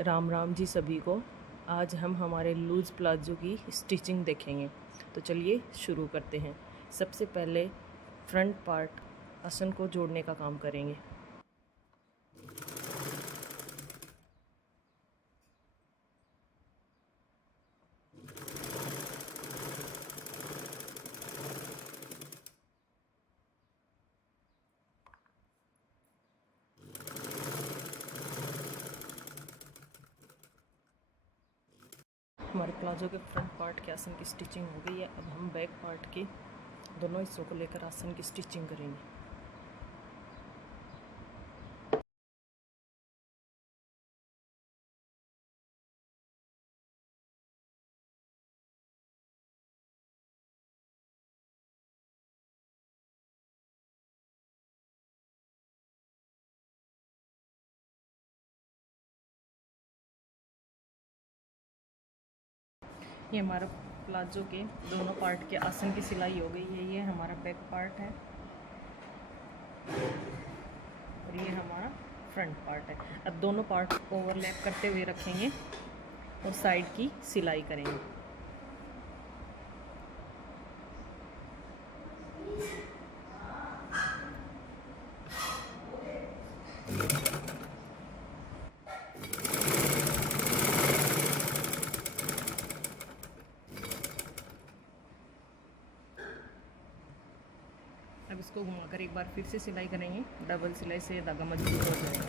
राम राम जी सभी को। आज हम हमारे लूज़ प्लाजो की स्टिचिंग देखेंगे। तो चलिए शुरू करते हैं। सबसे पहले फ्रंट पार्ट आसन को जोड़ने का काम करेंगे। हमारे प्लाजो के फ्रंट पार्ट के आसन की स्टिचिंग हो गई है। अब हम बैक पार्ट के दोनों हिस्सों को लेकर आसन की स्टिचिंग करेंगे। ये हमारा प्लाजो के दोनों पार्ट के आसन की सिलाई हो गई है। ये हमारा बैक पार्ट है और ये हमारा फ्रंट पार्ट है। अब दोनों पार्ट ओवरलैप करते हुए रखेंगे और साइड की सिलाई करेंगे। अब इसको घुमाकर एक बार फिर से सिलाई करेंगे। डबल सिलाई से धागा मजबूत हो जाएगा।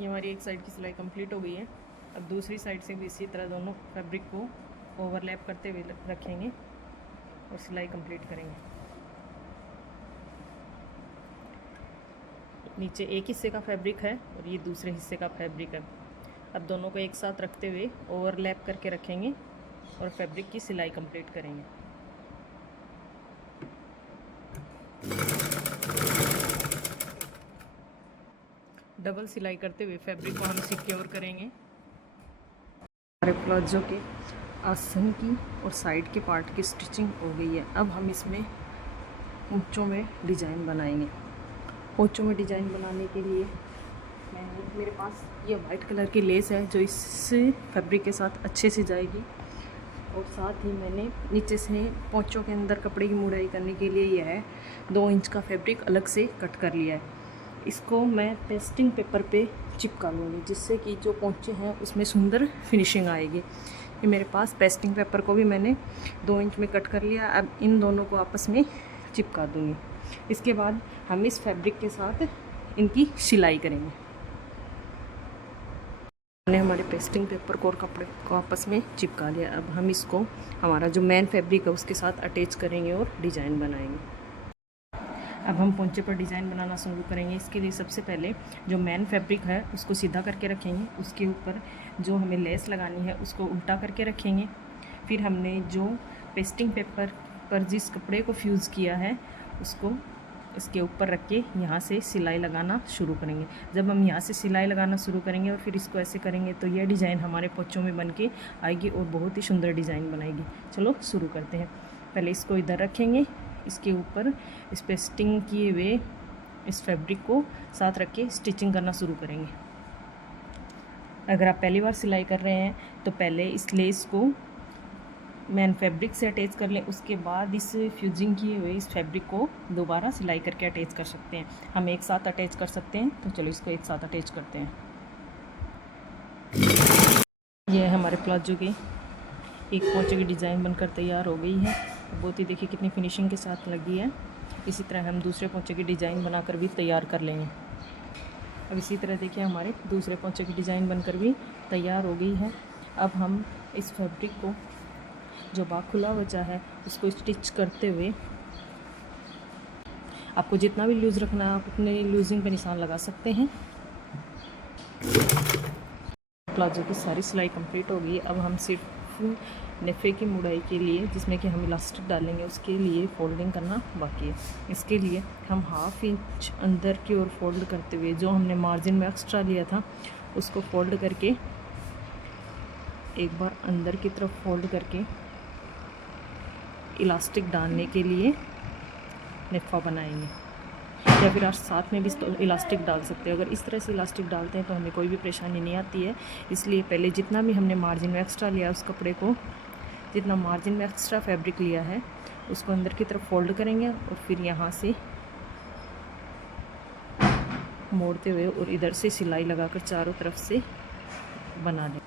ये हमारी एक साइड की सिलाई कंप्लीट हो गई है। अब दूसरी साइड से भी इसी तरह दोनों फैब्रिक को ओवरलैप करते हुए रखेंगे और सिलाई कंप्लीट करेंगे। नीचे एक हिस्से का फैब्रिक है और ये दूसरे हिस्से का फैब्रिक है। अब दोनों को एक साथ रखते हुए ओवरलैप करके रखेंगे और फैब्रिक की सिलाई कंप्लीट करेंगे। डबल सिलाई करते हुए फैब्रिक को हम सिक्योर करेंगे। हमारे प्लाजो के आसन की और साइड के पार्ट की स्टिचिंग हो गई है। अब हम इसमें पोंचों में डिज़ाइन बनाएंगे। पोंचों में डिज़ाइन बनाने के लिए मेरे पास ये वाइट कलर की लेस है जो इस फैब्रिक के साथ अच्छे से जाएगी। और साथ ही मैंने नीचे से पोंचों के अंदर कपड़े की मुड़ाई करने के लिए यह 2 इंच का फैब्रिक अलग से कट कर लिया है। इसको मैं पेस्टिंग पेपर पे चिपका लूँगी जिससे कि जो पोंचे हैं उसमें सुंदर फिनिशिंग आएगी। ये मेरे पास पेस्टिंग पेपर को भी मैंने 2 इंच में कट कर लिया। अब इन दोनों को आपस में चिपका दूँगी। इसके बाद हम इस फैब्रिक के साथ इनकी सिलाई करेंगे। हमने हमारे पेस्टिंग पेपर को और कपड़े को आपस में चिपका लिया। अब हम इसको हमारा जो मेन फैब्रिक है उसके साथ अटैच करेंगे और डिज़ाइन बनाएंगे। अब हम पोंचे पर डिज़ाइन बनाना शुरू करेंगे। इसके लिए सबसे पहले जो मेन फैब्रिक है उसको सीधा करके रखेंगे। उसके ऊपर जो हमें लेस लगानी है उसको उल्टा करके रखेंगे। फिर हमने जो पेस्टिंग पेपर पर जिस कपड़े को फ्यूज़ किया है उसको इसके ऊपर रख के यहाँ से सिलाई लगाना शुरू करेंगे। जब हम यहाँ से सिलाई लगाना शुरू करेंगे और फिर इसको ऐसे करेंगे तो यह डिज़ाइन हमारे पोंचों में बन के आएगी और बहुत ही सुंदर डिज़ाइन बनाएगी। चलो शुरू करते हैं। पहले इसको इधर रखेंगे, इसके ऊपर इस पेस्टिंग किए हुए इस फैब्रिक को साथ रख के स्टिचिंग करना शुरू करेंगे। अगर आप पहली बार सिलाई कर रहे हैं तो पहले इस लेस को मेन फैब्रिक से अटैच कर लें। उसके बाद इस फ्यूजिंग किए हुए इस फैब्रिक को दोबारा सिलाई करके अटैच कर सकते हैं। हम एक साथ अटैच कर सकते हैं। तो चलो इसको एक साथ अटैच करते हैं। यह हमारे प्लाजो की एक पोंचे की डिज़ाइन बनकर तैयार हो गई है। बहुत ही देखिए कितनी फिनिशिंग के साथ लगी है। इसी तरह हम दूसरे पोंचे की डिज़ाइन बनाकर भी तैयार कर लेंगे। अब इसी तरह देखिए हमारे दूसरे पोंचे की डिज़ाइन बनकर भी तैयार हो गई है। अब हम इस फैब्रिक को जो बाग खुला बचा है उसको स्टिच करते हुए आपको जितना भी लूज़ रखना है आप अपने लूजिंग पे निशान लगा सकते हैं। प्लाजो की सारी सिलाई कंप्लीट हो गई। अब हम सिर्फ नेफे की मुड़ाई के लिए जिसमें कि हम इलास्टिक डालेंगे उसके लिए फोल्डिंग करना बाकी है। इसके लिए हम 1/2 इंच अंदर की ओर फोल्ड करते हुए जो हमने मार्जिन में एक्स्ट्रा लिया था उसको फोल्ड करके एक बार अंदर की तरफ फोल्ड करके इलास्टिक डालने के लिए नेफा बनाएंगे, या फिर आप साथ में भी इलास्टिक डाल सकते हैं। अगर इस तरह से इलास्टिक डालते हैं तो हमें कोई भी परेशानी नहीं आती है। इसलिए पहले जितना भी हमने मार्जिन में एक्स्ट्रा लिया उस कपड़े को, जितना मार्जिन में एक्स्ट्रा फैब्रिक लिया है उसको अंदर की तरफ फोल्ड करेंगे और फिर यहाँ से मोड़ते हुए और इधर से सिलाई लगाकर चारों तरफ से बना लें।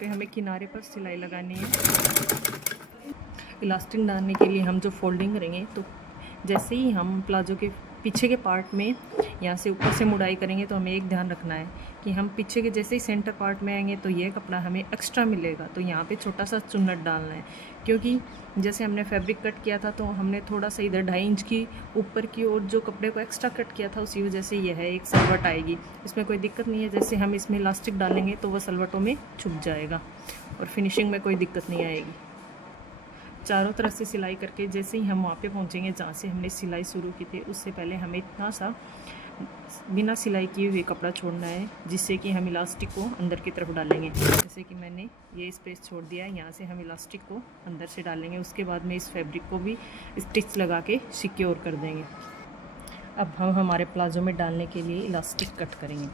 पे हमें किनारे पर सिलाई लगानी है। इलास्टिक डालने के लिए हम जो फोल्डिंग करेंगे, तो जैसे ही हम प्लाजो के पीछे के पार्ट में यहाँ से ऊपर से मुड़ाई करेंगे तो हमें एक ध्यान रखना है कि हम पीछे के जैसे ही सेंटर पार्ट में आएंगे तो ये कपड़ा हमें एक्स्ट्रा मिलेगा। तो यहाँ पे छोटा सा चुन्नट डालना है, क्योंकि जैसे हमने फैब्रिक कट किया था तो हमने थोड़ा सा इधर 2.5 इंच की ऊपर की ओर जो कपड़े को एक्स्ट्रा कट किया था, उसी वजह से यह है एक सलवट आएगी। इसमें कोई दिक्कत नहीं है। जैसे हम इसमें इलास्टिक डालेंगे तो वह सलवटों में छुप जाएगा और फिनिशिंग में कोई दिक्कत नहीं आएगी। चारों तरफ से सिलाई करके जैसे ही हम वहाँ पे पहुँचेंगे जहाँ से हमने सिलाई शुरू की थी, उससे पहले हमें इतना सा बिना सिलाई किए हुए कपड़ा छोड़ना है, जिससे कि हम इलास्टिक को अंदर की तरफ डालेंगे। जैसे कि मैंने ये स्पेस छोड़ दिया है, यहाँ से हम इलास्टिक को अंदर से डालेंगे। उसके बाद में इस फैब्रिक को भी स्टिच लगा के सिक्योर कर देंगे। अब हम हमारे प्लाजो में डालने के लिए इलास्टिक कट करेंगे।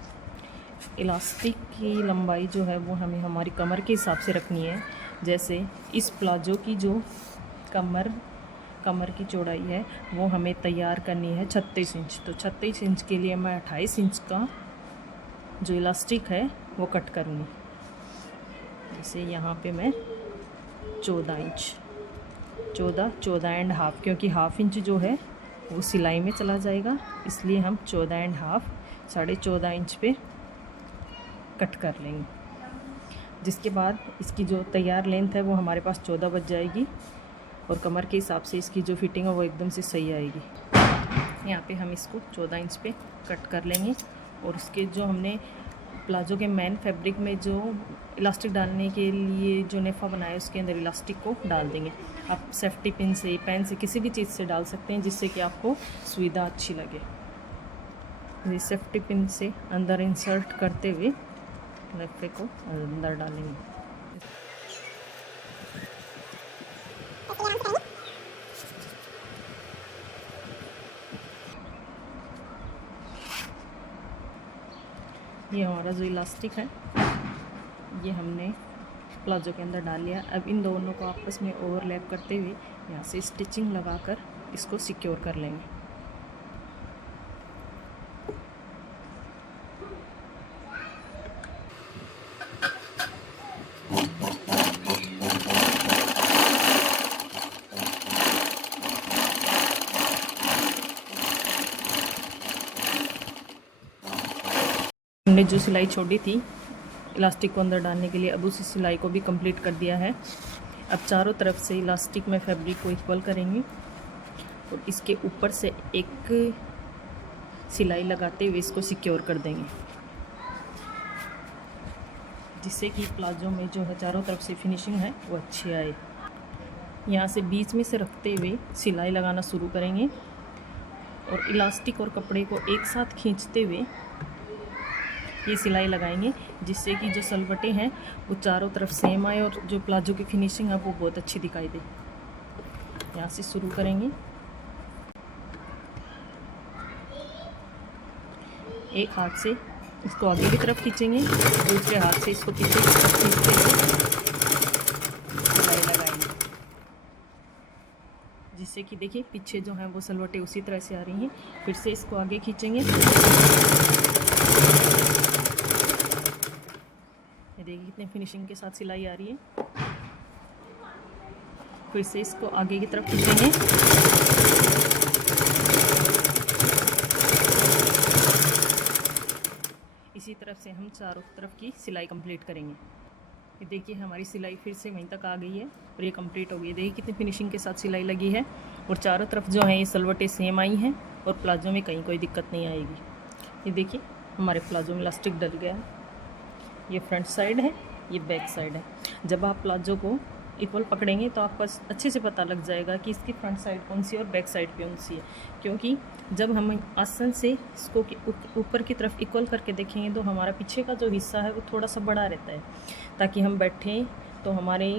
इलास्टिक की लंबाई जो है वो हमें हमारी कमर के हिसाब से रखनी है। जैसे इस प्लाजो की जो कमर की चौड़ाई है वो हमें तैयार करनी है 36 इंच। तो 36 इंच के लिए मैं 28 इंच का जो इलास्टिक है वो कट करूँगी। जैसे यहाँ पे मैं 14 इंच, 14 एंड हाफ, क्योंकि हाफ इंच जो है वो सिलाई में चला जाएगा, इसलिए हम 14 एंड हाफ 14.5 इंच पे कट कर लेंगे। जिसके बाद इसकी जो तैयार लेंथ है वो हमारे पास 14 बच जाएगी और कमर के हिसाब से इसकी जो फिटिंग है वो एकदम से सही आएगी। यहाँ पे हम इसको 14 इंच पे कट कर लेंगे और उसके जो हमने प्लाजो के मेन फैब्रिक में जो इलास्टिक डालने के लिए जो नेफा बनाया उसके अंदर इलास्टिक को डाल देंगे। आप सेफ्टी पिन से, पेन से, किसी भी चीज़ से डाल सकते हैं जिससे कि आपको सुविधा अच्छी लगे। ये सेफ्टी पिन से अंदर इंसर्ट करते हुए नेफे को अंदर डालेंगे। ये हमारा जो इलास्टिक है ये हमने प्लाजो के अंदर डाल लिया। अब इन दोनों को आपस में ओवरलैप करते हुए यहाँ से स्टिचिंग लगाकर इसको सिक्योर कर लेंगे। हमने जो सिलाई छोड़ी थी इलास्टिक को अंदर डालने के लिए, अब उसी सिलाई को भी कंप्लीट कर दिया है। अब चारों तरफ से इलास्टिक में फैब्रिक को इक्वल करेंगे और इसके ऊपर से एक सिलाई लगाते हुए इसको सिक्योर कर देंगे, जिससे कि प्लाजो में जो है चारों तरफ से फिनिशिंग है वो अच्छी आए। यहाँ से बीच में से रखते हुए सिलाई लगाना शुरू करेंगे और इलास्टिक और कपड़े को एक साथ खींचते हुए ये सिलाई लगाएंगे, जिससे कि जो सलवटें हैं वो चारों तरफ सेम आए और जो प्लाजो की फिनिशिंग है वो बहुत अच्छी दिखाई दे। यहाँ से शुरू करेंगे, एक हाथ से इसको आगे की तरफ खींचेंगे, दूसरे हाथ से इसको पीछे की तरफ खींचते हुए सिलाई लगाएंगे, जिससे कि देखिए पीछे जो है वो सलवटें उसी तरह से आ रही हैं। फिर से इसको आगे खींचेंगे, देखिए कितने फिनिशिंग के साथ सिलाई आ रही है। फिर से इसको आगे की तरफ खींचेंगे, इसी तरफ से हम चारों तरफ की सिलाई कंप्लीट करेंगे। ये देखिए हमारी सिलाई फिर से वहीं तक आ गई है और ये कंप्लीट हो गई है। देखिए कितनी फिनिशिंग के साथ सिलाई लगी है और चारों तरफ जो है ये सलवटें सेम आई हैं और प्लाजो में कहीं कोई दिक्कत नहीं आएगी। ये देखिए हमारे प्लाजो में इलास्टिक डल गया है। ये फ्रंट साइड है, ये बैक साइड है। जब आप प्लाजो को इक्वल पकड़ेंगे तो आपको अच्छे से पता लग जाएगा कि इसकी फ्रंट साइड कौन सी है और बैक साइड कौन सी है, क्योंकि जब हम आसन से इसको ऊपर की तरफ इक्वल करके देखेंगे तो हमारा पीछे का जो हिस्सा है वो थोड़ा सा बड़ा रहता है, ताकि हम बैठें तो हमारे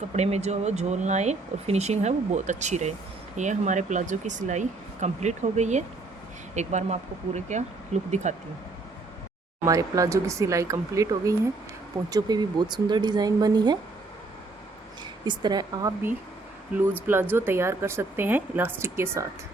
कपड़े में जो झोल ना आए और फिनिशिंग है वो बहुत अच्छी रहे। ये हमारे प्लाजो की सिलाई कंप्लीट हो गई है। एक बार मैं आपको पूरे क्या लुक दिखाती हूँ। हमारे प्लाजो की सिलाई कंप्लीट हो गई है। पोंचों पे भी बहुत सुंदर डिज़ाइन बनी है। इस तरह आप भी लूज़ प्लाजो तैयार कर सकते हैं इलास्टिक के साथ।